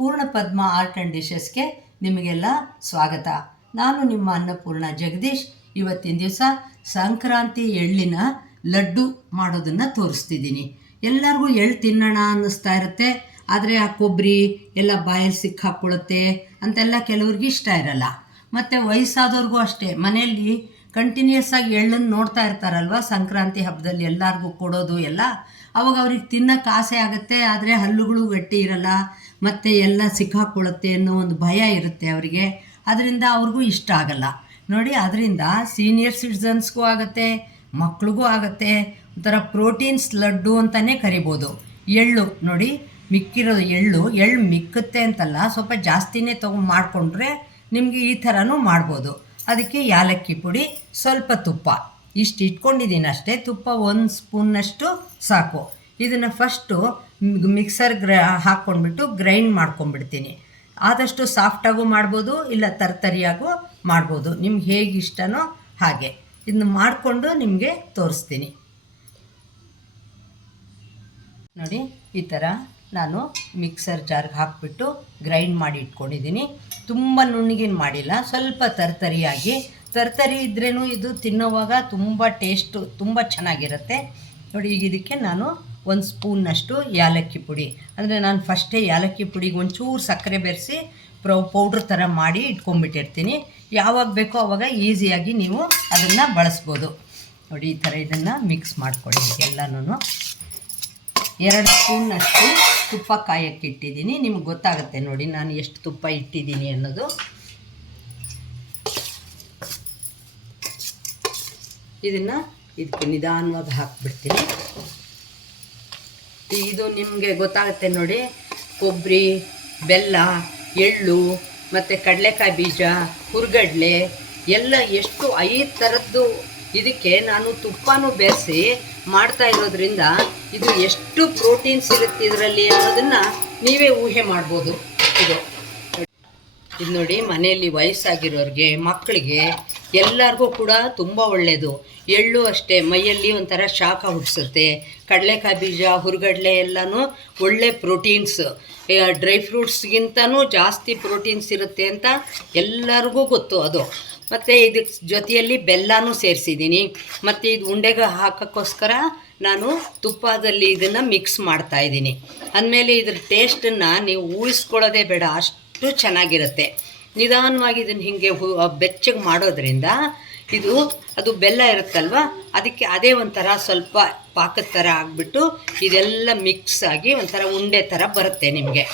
ಪೂರ್ಣ ಪದ್ಮ art and ಡಿಶಸ್ಗೆ ನಿಮಗೆಲ್ಲ ಸ್ವಾಗತ. ನಾನು ನಿಮ್ಮ ಅನ್ನಪೂರ್ಣ ಜಗದೀಶ್. ಇವತ್ತಿನ ದಿವಸ ಸಂಕ್ರಾಂತಿ ಎಳ್ಳಿನ ಲಡ್ಡು ಮಾಡೋದನ್ನು ತೋರಿಸ್ತಿದ್ದೀನಿ. ಎಲ್ಲರಿಗೂ ಎಳ್ಳು ತಿನ್ನೋಣ ಅನ್ನಿಸ್ತಾ ಇರುತ್ತೆ, ಆದರೆ ಆ ಕೊಬ್ಬರಿ ಎಲ್ಲ ಬಾಯಲ್ಲಿ ಸಿಕ್ಕಾಕೊಳ್ಳುತ್ತೆ ಅಂತೆಲ್ಲ ಕೆಲವ್ರಿಗೆ ಇಷ್ಟ ಇರಲ್ಲ. ಮತ್ತು ವಯಸ್ಸಾದವ್ರಿಗೂ ಅಷ್ಟೇ, ಮನೆಯಲ್ಲಿ ಕಂಟಿನ್ಯೂಸ್ ಆಗಿ ಎಳ್ಳನ್ನು ನೋಡ್ತಾ ಇರ್ತಾರಲ್ವ, ಸಂಕ್ರಾಂತಿ ಹಬ್ಬದಲ್ಲಿ ಎಲ್ಲರಿಗೂ ಕೊಡೋದು ಎಲ್ಲ, ಅವಾಗ ಅವ್ರಿಗೆ ತಿನ್ನೋಕ್ಕೆ ಆಸೆ ಆಗುತ್ತೆ. ಆದರೆ ಹಲ್ಲುಗಳು ಗಟ್ಟಿ ಇರಲ್ಲ, ಮತ್ತು ಎಲ್ಲ ಸಿಕ್ಕಾಕೊಳ್ಳುತ್ತೆ ಅನ್ನೋ ಒಂದು ಭಯ ಇರುತ್ತೆ ಅವರಿಗೆ. ಅದರಿಂದ ಅವ್ರಿಗೂ ಇಷ್ಟ ಆಗಲ್ಲ ನೋಡಿ. ಅದರಿಂದ ಸೀನಿಯರ್ ಸಿಟಿಸನ್ಸ್ಗೂ ಆಗುತ್ತೆ, ಮಕ್ಳಿಗೂ ಆಗುತ್ತೆ. ಒಂಥರ ಪ್ರೋಟೀನ್ಸ್ ಲಡ್ಡು ಅಂತಲೇ ಕರಿಬೋದು. ಎಳ್ಳು ನೋಡಿ, ಮಿಕ್ಕಿರೋದು ಎಳ್ಳು ಮಿಕ್ಕುತ್ತೆ ಅಂತಲ್ಲ, ಸ್ವಲ್ಪ ಜಾಸ್ತಿನೇ ಮಾಡಿಕೊಂಡ್ರೆ ನಿಮಗೆ ಈ ಥರನೂ ಮಾಡ್ಬೋದು. ಅದಕ್ಕೆ ಯಾಲಕ್ಕಿ ಪುಡಿ, ಸ್ವಲ್ಪ ತುಪ್ಪ, ಇಷ್ಟು ಇಟ್ಕೊಂಡಿದ್ದೀನಿ ಅಷ್ಟೇ. ತುಪ್ಪ 1 ಸ್ಪೂನ್ನಷ್ಟು ಸಾಕು. ಇದನ್ನು ಫಸ್ಟು ಮಿಕ್ಸರ್ ಹಾಕ್ಕೊಂಡ್ಬಿಟ್ಟು ಗ್ರೈಂಡ್ ಮಾಡ್ಕೊಂಡ್ಬಿಡ್ತೀನಿ. ಆದಷ್ಟು ಸಾಫ್ಟಾಗೂ ಮಾಡ್ಬೋದು, ಇಲ್ಲ ತರ್ತರಿಯಾಗೂ ಮಾಡ್ಬೋದು, ನಿಮ್ಗೆ ಹೇಗೆ ಇಷ್ಟನೋ ಹಾಗೆ. ಇದನ್ನು ಮಾಡಿಕೊಂಡು ನಿಮಗೆ ತೋರಿಸ್ತೀನಿ ನೋಡಿ. ಈ ಥರ ನಾನು ಮಿಕ್ಸರ್ ಜಾರ್ಗೆ ಹಾಕಿಬಿಟ್ಟು ಗ್ರೈಂಡ್ ಮಾಡಿ ಇಟ್ಕೊಂಡಿದ್ದೀನಿ. ತುಂಬ ನುಣ್ಣಗೇನು ಮಾಡಿಲ್ಲ, ಸ್ವಲ್ಪ ತರ್ತರಿಯಾಗಿ. ತರ್ತರಿ ಇದ್ರೇನು ಇದು ತಿನ್ನೋವಾಗ ತುಂಬ ಟೇಸ್ಟು ತುಂಬ ಚೆನ್ನಾಗಿರುತ್ತೆ ನೋಡಿ. ಈಗ ಇದಕ್ಕೆ ನಾನು 1 ಸ್ಪೂನ್ನಷ್ಟು ಯಾಲಕ್ಕಿ ಪುಡಿ, ಅಂದರೆ ನಾನು ಫಸ್ಟೇ ಯಾಲಕ್ಕಿ ಪುಡಿಗೆ ಒಂಚೂರು ಸಕ್ಕರೆ ಬೆರೆಸಿ ಪೌಡ್ರ್ ಥರ ಮಾಡಿ ಇಟ್ಕೊಂಡ್ಬಿಟ್ಟಿರ್ತೀನಿ. ಯಾವಾಗ ಬೇಕೋ ಆವಾಗ ಈಸಿಯಾಗಿ ನೀವು ಅದನ್ನು ಬಳಸ್ಬೋದು ನೋಡಿ. ಈ ಥರ ಇದನ್ನು ಮಿಕ್ಸ್ ಮಾಡ್ಕೊಳ್ಳಿ ಎಲ್ಲನೂ. 2 ಸ್ಪೂನ್ನಷ್ಟು ತುಪ್ಪ ಕಾಯಕ್ಕೆ ಇಟ್ಟಿದ್ದೀನಿ. ನಿಮ್ಗೆ ಗೊತ್ತಾಗುತ್ತೆ ನೋಡಿ ನಾನು ಎಷ್ಟು ತುಪ್ಪ ಇಟ್ಟಿದ್ದೀನಿ ಅನ್ನೋದು. ಇದನ್ನು ಇದಕ್ಕೆ ನಿಧಾನವಾಗಿ ಹಾಕ್ಬಿಡ್ತೀನಿ. ಇದು ನಿಮಗೆ ಗೊತ್ತಾಗುತ್ತೆ ನೋಡಿ. ಕೊಬ್ಬರಿ, ಬೆಲ್ಲ, ಎಳ್ಳು ಮತ್ತು ಕಡಲೆಕಾಯಿ ಬೀಜ, ಹುರ್ಗಡ್ಲೆ ಎಲ್ಲ ಎಷ್ಟು 5 ಥರದ್ದು ಇದಕ್ಕೆ ನಾನು ತುಪ್ಪನೂ ಬೆರೆಸಿ ಮಾಡ್ತಾ ಇರೋದ್ರಿಂದ ಇದು ಎಷ್ಟು ಪ್ರೋಟೀನ್ಸ್ ಇರುತ್ತೆ ಇದರಲ್ಲಿ ಅನ್ನೋದನ್ನು ನೀವೇ ಊಹೆ ಮಾಡ್ಬೋದು. ಇದು ನೋಡಿ, ಮನೆಯಲ್ಲಿ ವಯಸ್ಸಾಗಿರೋರಿಗೆ, ಮಕ್ಕಳಿಗೆ ಎಲ್ಲರಿಗೂ ಕೂಡ ತುಂಬ ಒಳ್ಳೆಯದು. ಎಳ್ಳು ಅಷ್ಟೇ, ಮೈಯಲ್ಲಿ ಒಂಥರ ಶಾಖ ಹುಟ್ಟಿಸುತ್ತೆ. ಕಡಲೆಕಾಯಿ ಬೀಜ, ಹುರ್ಗಡ್ಲೆ ಎಲ್ಲನೂ ಒಳ್ಳೆ ಪ್ರೋಟೀನ್ಸ್, ಡ್ರೈ ಫ್ರೂಟ್ಸ್ಗಿಂತನೂ ಜಾಸ್ತಿ ಪ್ರೋಟೀನ್ಸ್ ಇರುತ್ತೆ ಅಂತ ಎಲ್ಲರಿಗೂ ಗೊತ್ತು ಅದು. ಮತ್ತು ಇದಕ್ಕೆ ಜೊತೆಯಲ್ಲಿ ಬೆಲ್ಲನೂ ಸೇರಿಸಿದ್ದೀನಿ. ಮತ್ತು ಇದು ಉಂಡೆಗೆ ಹಾಕೋಕ್ಕೋಸ್ಕರ ನಾನು ತುಪ್ಪದಲ್ಲಿ ಇದನ್ನು ಮಿಕ್ಸ್ ಮಾಡ್ತಾಯಿದ್ದೀನಿ. ಅಂದಮೇಲೆ ಇದ್ರ ಟೇಸ್ಟನ್ನು ನೀವು ಊಹಿಸ್ಕೊಳ್ಳೋದೇ ಬೇಡ, ಅಷ್ಟು ಚೆನ್ನಾಗಿರುತ್ತೆ. ನಿಧಾನವಾಗಿ ಇದನ್ನು ಹೀಗೆ ಬೆಚ್ಚಗೆ ಮಾಡೋದ್ರಿಂದ ಅದು ಬೆಲ್ಲ ಇರುತ್ತಲ್ವ, ಅದಕ್ಕೆ ಅದೇ ಒಂಥರ ಸ್ವಲ್ಪ ಪಾಕದ ಥರ ಆಗಿಬಿಟ್ಟು ಇದೆಲ್ಲ ಮಿಕ್ಸ್ ಆಗಿ ಒಂಥರ ಉಂಡೆ ಥರ ಬರುತ್ತೆ. ನಿಮಗೆ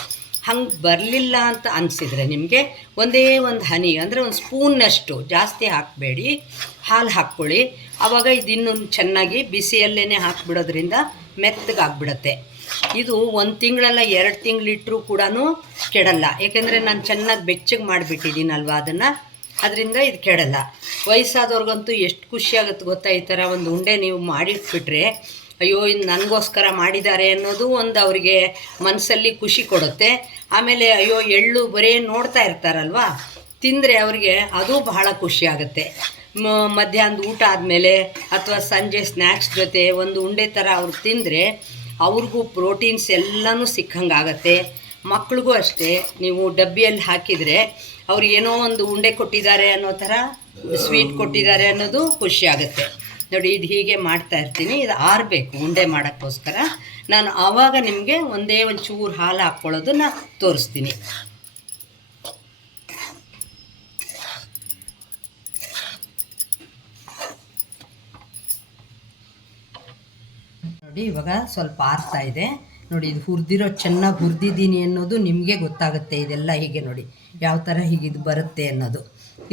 ಹಂಗೆ ಬರಲಿಲ್ಲ ಅಂತ ಅನಿಸಿದರೆ ನಿಮಗೆ ಒಂದೇ ಒಂದು ಹನಿ, ಅಂದರೆ 1 ಸ್ಪೂನ್ನಷ್ಟು, ಜಾಸ್ತಿ ಹಾಕಬೇಡಿ, ಹಾಲು ಹಾಕ್ಕೊಳ್ಳಿ. ಆವಾಗ ಇದು ಇನ್ನೊಂದು ಚೆನ್ನಾಗಿ ಬಿಸಿಯಲ್ಲೇ ಹಾಕಿಬಿಡೋದ್ರಿಂದ ಮೆತ್ತಗಾಗ್ಬಿಡತ್ತೆ. ಇದು 1 ತಿಂಗಳಲ್ಲ 2 ತಿಂಗಳಿಟ್ಟರೂ ಕೂಡ ಕೆಡಲ್ಲ, ಏಕೆಂದರೆ ನಾನು ಚೆನ್ನಾಗಿ ಬೆಚ್ಚಗೆ ಮಾಡಿಬಿಟ್ಟಿದ್ದೀನಲ್ವ ಅದನ್ನು, ಅದರಿಂದ ಇದು ಕೆಡಲ್ಲ. ವಯಸ್ಸಾದವ್ರಿಗಂತೂ ಎಷ್ಟು ಖುಷಿಯಾಗುತ್ತೆ ಗೊತ್ತಾ, ಈ ಥರ ಒಂದು ಉಂಡೆ ನೀವು ಮಾಡಿಟ್ಬಿಟ್ರೆ, ಅಯ್ಯೋ ಇದು ನನಗೋಸ್ಕರ ಮಾಡಿದ್ದಾರೆ ಅನ್ನೋದು ಒಂದು ಅವರಿಗೆ ಮನಸ್ಸಲ್ಲಿ ಖುಷಿ ಕೊಡುತ್ತೆ. ಆಮೇಲೆ ಅಯ್ಯೋ ಎಳ್ಳು ಬರೀ ನೋಡ್ತಾ ಇರ್ತಾರಲ್ವ, ತಿಂದರೆ ಅವರಿಗೆ ಅದು ಬಹಳ ಖುಷಿಯಾಗುತ್ತೆ. ಮಧ್ಯಾಹ್ನದ ಊಟ ಆದಮೇಲೆ ಅಥವಾ ಸಂಜೆ ಸ್ನ್ಯಾಕ್ಸ್ ಜೊತೆ ಒಂದು ಉಂಡೆ ಥರ ಅವ್ರು ತಿಂದರೆ ಅವ್ರಿಗೂ ಪ್ರೋಟೀನ್ಸ್ ಎಲ್ಲನೂ ಸಿಕ್ಕಂಗಾಗತ್ತೆ. ಮಕ್ಳಿಗೂ ಅಷ್ಟೇ, ನೀವು ಡಬ್ಬಿಯಲ್ಲಿ ಹಾಕಿದರೆ ಅವ್ರು ಏನೋ ಒಂದು ಉಂಡೆ ಕೊಟ್ಟಿದ್ದಾರೆ ಅನ್ನೋ ಥರ, ಸ್ವೀಟ್ ಕೊಟ್ಟಿದ್ದಾರೆ ಅನ್ನೋದು ಖುಷಿಯಾಗುತ್ತೆ ನೋಡಿ. ಇದು ಹೀಗೆ ಮಾಡ್ತಾ ಇರ್ತೀನಿ. ಇದು ಆರಬೇಕು ಉಂಡೆ ಮಾಡೋಕ್ಕೋಸ್ಕರ. ನಾನು ಆವಾಗ ನಿಮಗೆ ಒಂದೇ ಒಂಚೂರು ಹಾಲು ಹಾಕ್ಕೊಳ್ಳೋದನ್ನ ತೋರಿಸ್ತೀನಿ ನೋಡಿ. ಇವಾಗ ಸ್ವಲ್ಪ ಆರ್ತಾ ಇದೆ ನೋಡಿ. ಇದು ಹುರಿದಿರೋ, ಚೆನ್ನಾಗಿ ಹುರಿದಿದ್ದೀನಿ ಅನ್ನೋದು ನಿಮಗೆ ಗೊತ್ತಾಗುತ್ತೆ. ಇದೆಲ್ಲ ಹೀಗೆ ನೋಡಿ ಯಾವ ಥರ ಹೀಗೆ ಇದು ಬರುತ್ತೆ ಅನ್ನೋದು.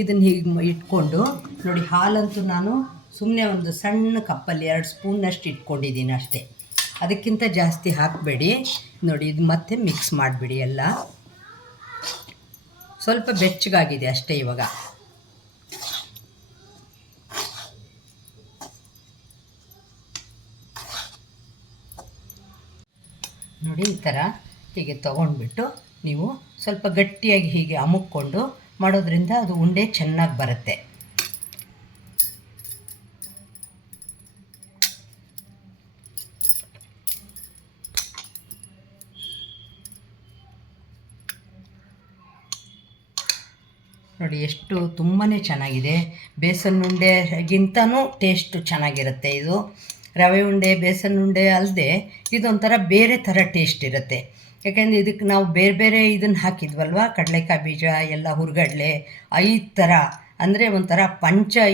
ಇದನ್ನು ಹೀಗೆ ಇಟ್ಕೊಂಡು ನೋಡಿ, ಹಾಲಂತೂ ನಾನು ಸುಮ್ಮನೆ ಒಂದು ಸಣ್ಣ ಕಪ್ಪಲ್ಲಿ 2 ಸ್ಪೂನ್ನಷ್ಟು ಇಟ್ಕೊಂಡಿದ್ದೀನಿ ಅಷ್ಟೇ, ಅದಕ್ಕಿಂತ ಜಾಸ್ತಿ ಹಾಕಬೇಡಿ ನೋಡಿ. ಇದು ಮತ್ತೆ ಮಿಕ್ಸ್ ಮಾಡಿಬಿಡಿ. ಎಲ್ಲ ಸ್ವಲ್ಪ ಬೆಚ್ಚಗಾಗಿದೆ ಅಷ್ಟೇ ಇವಾಗ. ನೋಡಿ ಈ ಥರ ಹೀಗೆ ತೊಗೊಂಡ್ಬಿಟ್ಟು ನೀವು ಸ್ವಲ್ಪ ಗಟ್ಟಿಯಾಗಿ ಹೀಗೆ ಅಮುಕ್ಕೊಂಡು ಮಾಡೋದ್ರಿಂದ ಅದು ಉಂಡೆ ಚೆನ್ನಾಗಿ ಬರುತ್ತೆ. ನೋಡಿ ಎಷ್ಟು ತುಂಬಾ ಚೆನ್ನಾಗಿದೆ. ಬೇಸನ್ ಉಂಡೆಗಿಂತನೂ ಟೇಸ್ಟು ಚೆನ್ನಾಗಿರುತ್ತೆ ಇದು. ರವೆ ಉಂಡೆ ಬೇಸನ್ ಉಂಡೆ ಅಲ್ಲದೆ ಇದೊಂಥರ ಬೇರೆ ಥರ ಟೇಸ್ಟ್ ಇರುತ್ತೆ. ಯಾಕೆಂದರೆ ಇದಕ್ಕೆ ನಾವು ಬೇರೆ ಬೇರೆ ಇದನ್ನು ಹಾಕಿದ್ವಲ್ವ, ಕಡಲೆಕಾಯಿ ಬೀಜ ಎಲ್ಲ, ಹುರ್ಗಡ್ಲೆ, 5 ಥರ ಅಂದರೆ ಒಂಥರ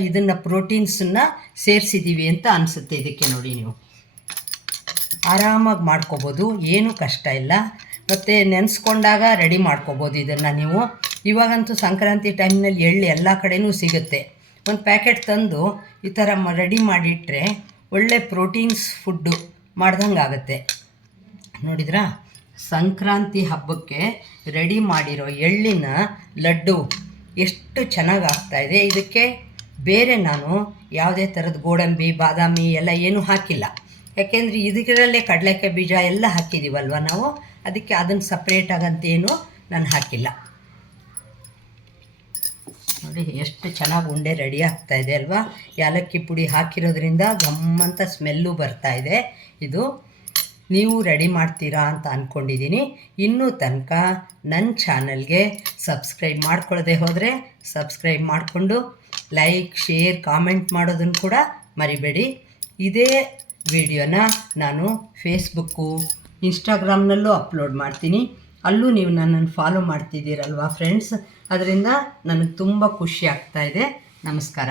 ಇದನ್ನು ಪ್ರೋಟೀನ್ಸನ್ನು ಸೇರಿಸಿದ್ದೀವಿ ಅಂತ ಅನಿಸುತ್ತೆ ಇದಕ್ಕೆ. ನೋಡಿ, ನೀವು ಆರಾಮಾಗಿ ಮಾಡ್ಕೋಬೋದು, ಏನೂ ಕಷ್ಟ ಇಲ್ಲ. ಮತ್ತು ನೆನೆಸ್ಕೊಂಡಾಗ ರೆಡಿ ಮಾಡ್ಕೋಬೋದು ಇದನ್ನು ನೀವು. ಇವಾಗಂತೂ ಸಂಕ್ರಾಂತಿ ಟೈಮ್ನಲ್ಲಿ ಎಳ್ಳು ಎಲ್ಲ ಕಡೆಯೂ ಸಿಗುತ್ತೆ. ಒಂದು ಪ್ಯಾಕೆಟ್ ತಂದು ಈ ಥರ ರೆಡಿ ಮಾಡಿಟ್ರೆ ಒಳ್ಳೆ ಪ್ರೋಟೀನ್ಸ್ ಫುಡ್ಡು ಮಾಡ್ದಂಗೆ ಆಗುತ್ತೆ. ನೋಡಿದ್ರಾ, ಸಂಕ್ರಾಂತಿ ಹಬ್ಬಕ್ಕೆ ರೆಡಿ ಮಾಡಿರೋ ಎಳ್ಳಿನ ಲಡ್ಡು ಎಷ್ಟು ಚೆನ್ನಾಗಿ ಆಗ್ತಾಯಿದೆ. ಇದಕ್ಕೆ ಬೇರೆ ನಾನು ಯಾವುದೇ ಥರದ ಗೋಡಂಬಿ, ಬಾದಾಮಿ ಎಲ್ಲ ಏನೂ ಹಾಕಿಲ್ಲ. ಯಾಕೆಂದರೆ ಇದರಲ್ಲೇ ಕಡಲೆಕಾಯಿ ಬೀಜ ಎಲ್ಲ ಹಾಕಿದ್ದೀವಲ್ವ ನಾವು, ಅದಕ್ಕೆ ಅದನ್ನು ಸಪ್ರೇಟಾಗಂತೇನು ನಾನು ಹಾಕಿಲ್ಲ. ನೋಡಿ ಎಷ್ಟು ಚೆನ್ನಾಗಿ ಉಂಡೆ ರೆಡಿ ಆಗ್ತಾಯಿದೆ ಅಲ್ವಾ. ಏಲಕ್ಕಿ ಪುಡಿ ಹಾಕಿರೋದ್ರಿಂದ ಗಮ್ಮಂತ ಸ್ಮೆಲ್ಲು ಬರ್ತಾಯಿದೆ. ಇದು ನೀವು ರೆಡಿ ಮಾಡ್ತೀರಾ ಅಂತ ಅಂದ್ಕೊಂಡಿದ್ದೀನಿ. ಇನ್ನೂ ತನಕ ನನ್ನ ಚಾನಲ್ಗೆ ಸಬ್ಸ್ಕ್ರೈಬ್ ಮಾಡ್ಕೊಳ್ಳದೆ ಹೋದರೆ ಸಬ್ಸ್ಕ್ರೈಬ್ ಮಾಡಿಕೊಂಡು ಲೈಕ್, ಶೇರ್, ಕಾಮೆಂಟ್ ಮಾಡೋದನ್ನು ಕೂಡ ಮರಿಬೇಡಿ. ಇದೇ ವಿಡಿಯೋನ ನಾನು ಫೇಸ್ಬುಕ್ಕು, ಇನ್ಸ್ಟಾಗ್ರಾಮ್ನಲ್ಲೂ ಅಪ್ಲೋಡ್ ಮಾಡ್ತೀನಿ. ಅಲ್ಲೂ ನೀವು ನನ್ನನ್ನು ಫಾಲೋ ಮಾಡ್ತಿದ್ದೀರಲ್ವ ಫ್ರೆಂಡ್ಸ್, ಅದರಿಂದ ನನಗೆ ತುಂಬ ಖುಷಿ ಆಗ್ತಾಯಿದೆ. ನಮಸ್ಕಾರ.